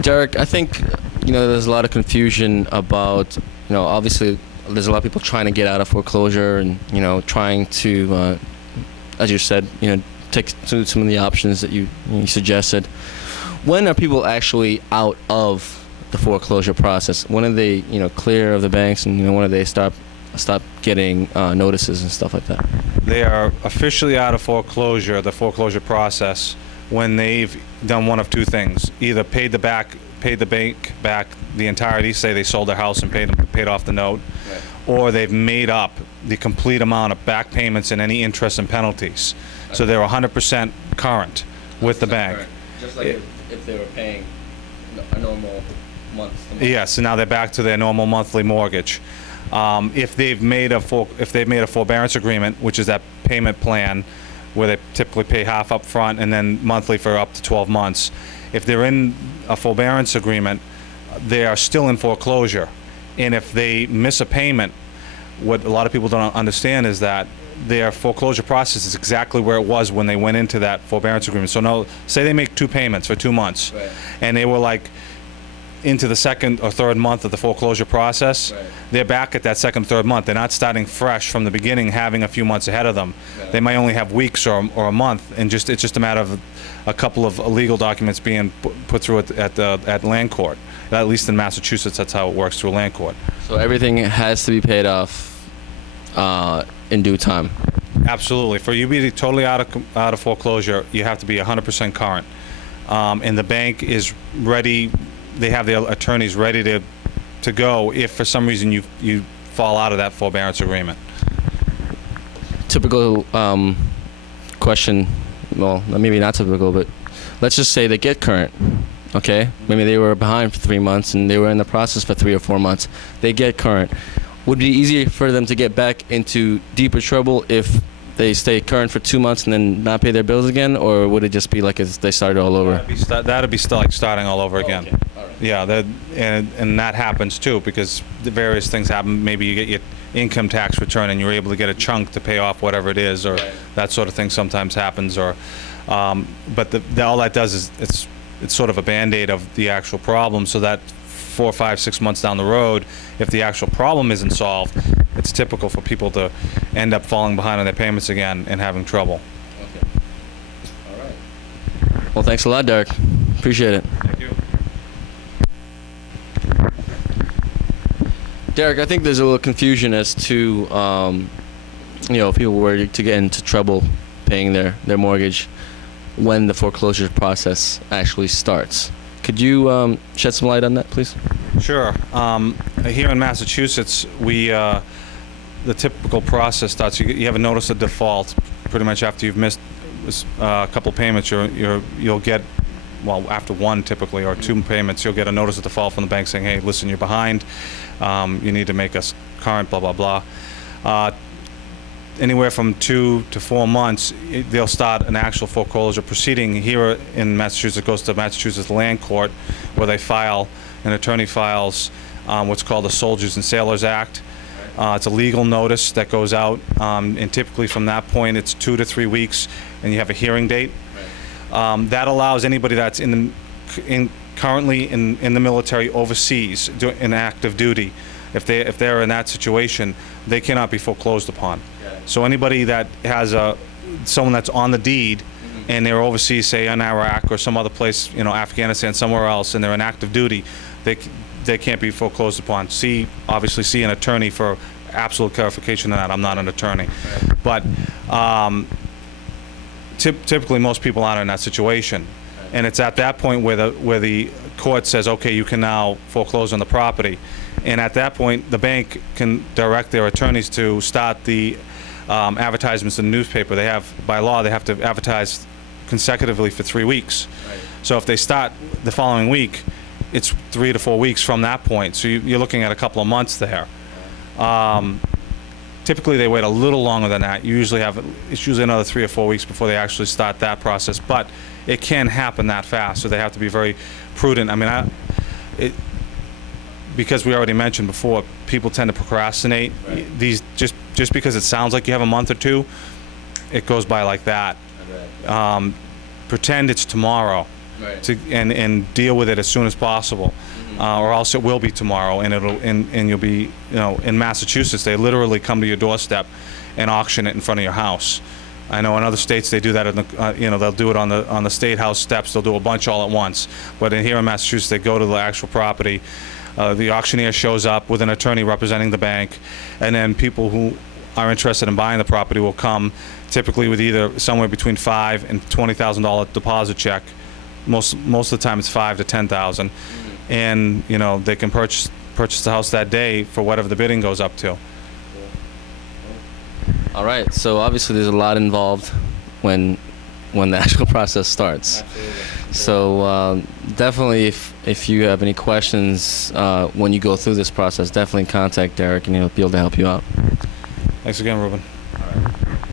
Derek, I think, there's a lot of confusion about, obviously there's a lot of people trying to get out of foreclosure and, trying to, as you said, take some of the options that you suggested. When are people actually out of the foreclosure process? When are they, clear of the banks, and, when do they stop getting notices and stuff like that? They are officially out of foreclosure, the foreclosure process, when they've done one of two things: either paid the bank back the entirety, say they sold their house and paid off the note, right, or they've made up the complete amount of back payments and any interest and penalties. Okay. So they're 100% current with the bank. Current. Just like if they were paying a normal month. Yes, so now they're back to their normal monthly mortgage. If they've made a forbearance agreement, which is that payment plan where they typically pay half up front and then monthly for up to 12 months. If they're in a forbearance agreement, they are still in foreclosure. And if they miss a payment, what a lot of people don't understand is that their foreclosure process is exactly where it was when they went into that forbearance agreement. So no, say they make 2 payments for 2 months, right, and they were like into the second or third month of the foreclosure process, right, they're back at that second, third month. They're not starting fresh from the beginning, having a few months ahead of them. Right. They might only have weeks or a month, and it's just a matter of a couple of legal documents being put through at land court. At least in Massachusetts, that's how it works, through land court. So everything has to be paid off in due time. Absolutely. For you to be totally out of foreclosure, you have to be 100% current, and the bank is ready. They have their attorneys ready to go if for some reason you fall out of that forbearance agreement. Typical question, well, maybe not typical, but let's just say they get current, okay? Maybe they were behind for 3 months and they were in the process for 3 or 4 months. They get current. Would it be easier for them to get back into deeper trouble if they stay current for 2 months and then not pay their bills again, or would it just be like if they started all over? That'd be like starting all over again. Okay. All right. Yeah, and that happens too, because the various things happen. Maybe you get your income tax return and you're able to get a chunk to pay off whatever it is, or right, that sort of thing sometimes happens. Or, but all that does is it's sort of a band-aid of the actual problem, so that 4, 5, 6 months down the road, if the actual problem isn't solved, it's typical for people to end up falling behind on their payments again and having trouble. Okay. All right. Well, thanks a lot, Derek. Appreciate it. Thank you. Derek, I think there's a little confusion as to, if people were to get into trouble paying their mortgage when the foreclosure process actually starts. Could you shed some light on that, please? Sure. Here in Massachusetts, the typical process starts. You have a notice of default. Pretty much after you've missed a couple payments, you'll get, well, after one typically or 2 payments, you'll get a notice of default from the bank saying, "Hey, listen, you're behind. You need to make us current." Blah blah blah. Anywhere from 2 to 4 months, they'll start an actual foreclosure proceeding. Here in Massachusetts, it goes to Massachusetts Land Court, where an attorney files what's called a Soldiers and Sailors Act. It's a legal notice that goes out, and typically from that point, it's 2 to 3 weeks, and you have a hearing date. Right. That allows anybody that's currently in the military overseas in active duty, if they're in that situation, they cannot be foreclosed upon. So anybody that has someone that's on the deed, mm-hmm, and they're overseas, say in Iraq or some other place, Afghanistan, somewhere else, and they're in active duty, they can't be foreclosed upon. Obviously see an attorney for absolute clarification on that. I'm not an attorney. Right. But typically most people aren't in that situation. Right. And it's at that point where the court says, okay, you can now foreclose on the property. And at that point, the bank can direct their attorneys to start the advertisements in the newspaper. By law, they have to advertise consecutively for 3 weeks. Right. So if they start the following week, it's 3 to 4 weeks from that point. So you're looking at a couple of months there. Typically, they wait a little longer than that. It's usually another 3 or 4 weeks before they actually start that process. But it can happen that fast, so they have to be very prudent. I mean, because we already mentioned before, people tend to procrastinate. Right. These just because it sounds like you have a month or 2, it goes by like that. Pretend it's tomorrow. Right. and deal with it as soon as possible. Or else it will be tomorrow, and you'll be, in Massachusetts, they literally come to your doorstep and auction it in front of your house. I know in other states they do that they'll do it on the state house steps. They'll do a bunch all at once. But here in Massachusetts, they go to the actual property. The auctioneer shows up with an attorney representing the bank, and then people who are interested in buying the property will come, typically with either somewhere between $5,000 and $20,000 deposit check. Most of the time, it's $5,000 to $10,000, and they can purchase the house that day for whatever the bidding goes up to. All right. So obviously, there's a lot involved when the actual process starts. Absolutely. So definitely, if you have any questions when you go through this process, definitely contact Derek, and he'll be able to help you out. Thanks again, Ruben.